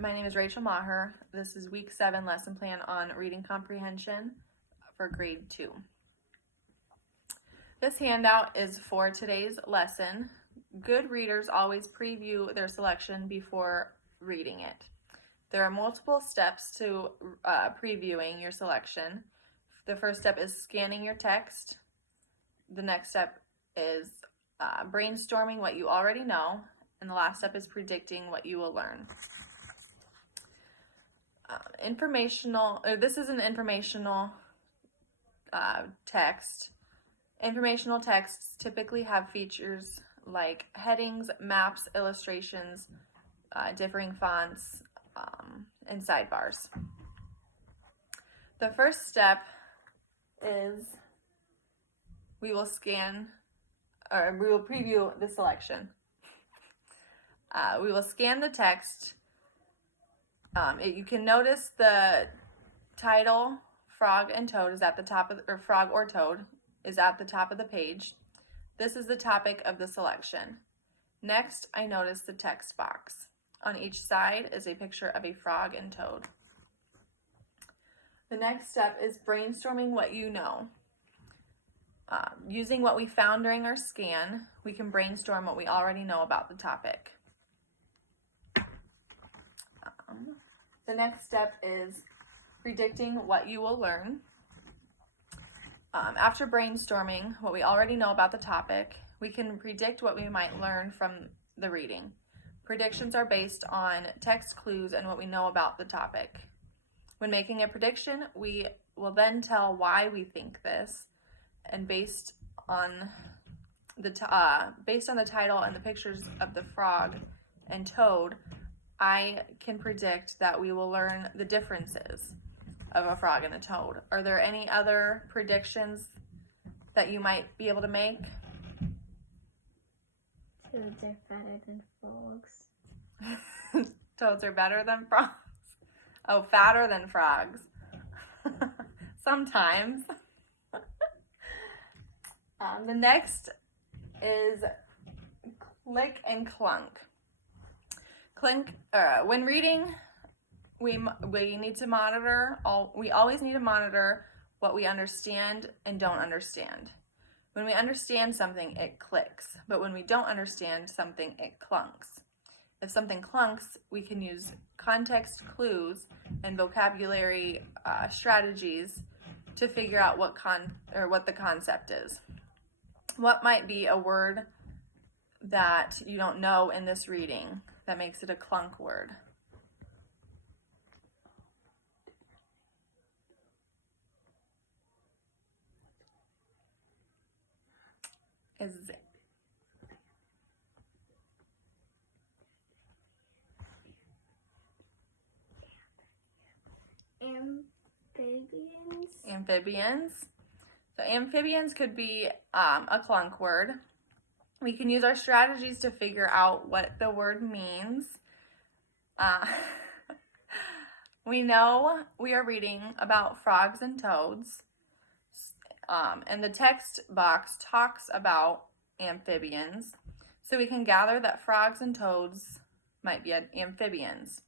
My name is Rachel Maher. This is week 7 lesson plan on reading comprehension for grade 2. This handout is for today's lesson. Good readers always preview their selection before reading it. There are multiple steps to previewing your selection. The first step is scanning your text. The next step is brainstorming what you already know. And the last step is predicting what you will learn. This is an informational text. Informational texts typically have features like headings, maps, illustrations, differing fonts, and sidebars. The first step is we will preview the selection. We will scan the text. You can notice the title, Frog and Toad, is at the top of, or Frog or Toad is at the top of the page. This is the topic of the selection. Next, I notice the text box. On each side is a picture of a frog and toad. The next step is brainstorming what you know. Using what we found during our scan, we can brainstorm what we already know about the topic. The next step is predicting what you will learn. After brainstorming what we already know about the topic, we can predict what we might learn from the reading. Predictions are based on text clues and what we know about the topic. When making a prediction, we will then tell why we think this, and based on the title and the pictures of the frog and toad, I can predict that we will learn the differences of a frog and a toad. Are there any other predictions that you might be able to make? Toads are fatter than frogs. Toads are better than frogs? Oh, fatter than frogs. Sometimes. The next is click and clunk. When reading, we need to monitor. We always need to monitor what we understand and don't understand. When we understand something, it clicks, but when we don't understand something, it clunks. If something clunks, we can use context clues and vocabulary strategies to figure out what the concept is. What might be a word that you don't know in this reading that makes it a clunk word? Amphibians. So amphibians could be a clunk word. We can use our strategies to figure out what the word means. We know we are reading about frogs and toads. And the text box talks about amphibians. So we can gather that frogs and toads might be amphibians.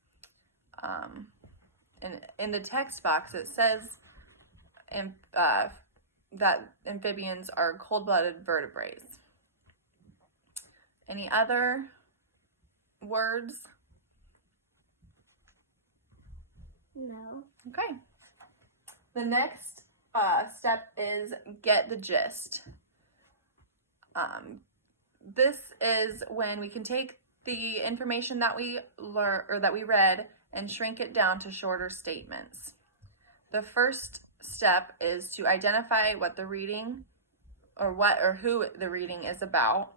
And in the text box, it says that amphibians are cold-blooded vertebrates. Any other words? No. Okay. The next step is get the gist. This is when we can take the information that we read and shrink it down to shorter statements. The first step is to identify what the reading or who the reading is about.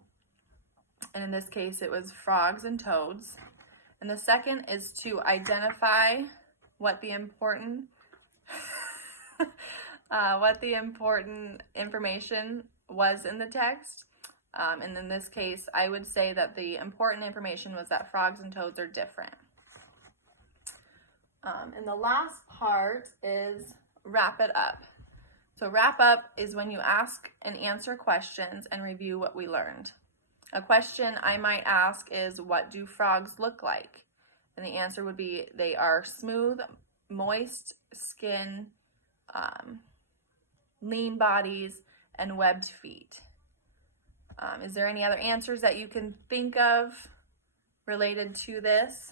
And in this case, it was frogs and toads. And the second is to identify what the important information was in the text. And in this case, I would say that the important information was that frogs and toads are different. And the last part is wrap it up. So wrap up is when you ask and answer questions and review what we learned. A question I might ask is, what do frogs look like? And the answer would be they are smooth, moist skin, lean bodies, and webbed feet. Is there any other answers that you can think of related to this?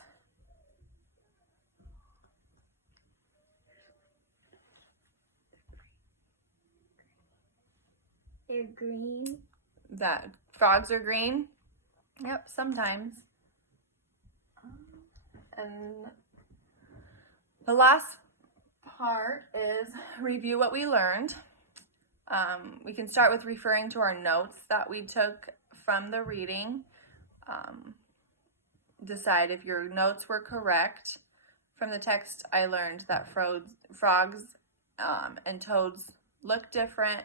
They're green. That frogs are green? Yep, sometimes. And the last part is review what we learned. We can start with referring to our notes that we took from the reading. Decide if your notes were correct. From the text, I learned that frogs and toads look different,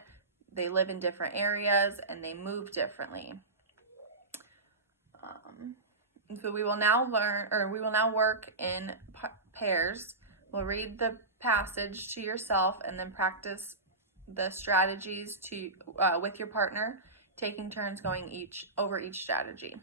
they live in different areas, and they move differently. So we will now work in pairs. We'll read the passage to yourself and then practice the strategies with your partner, taking turns going over each strategy.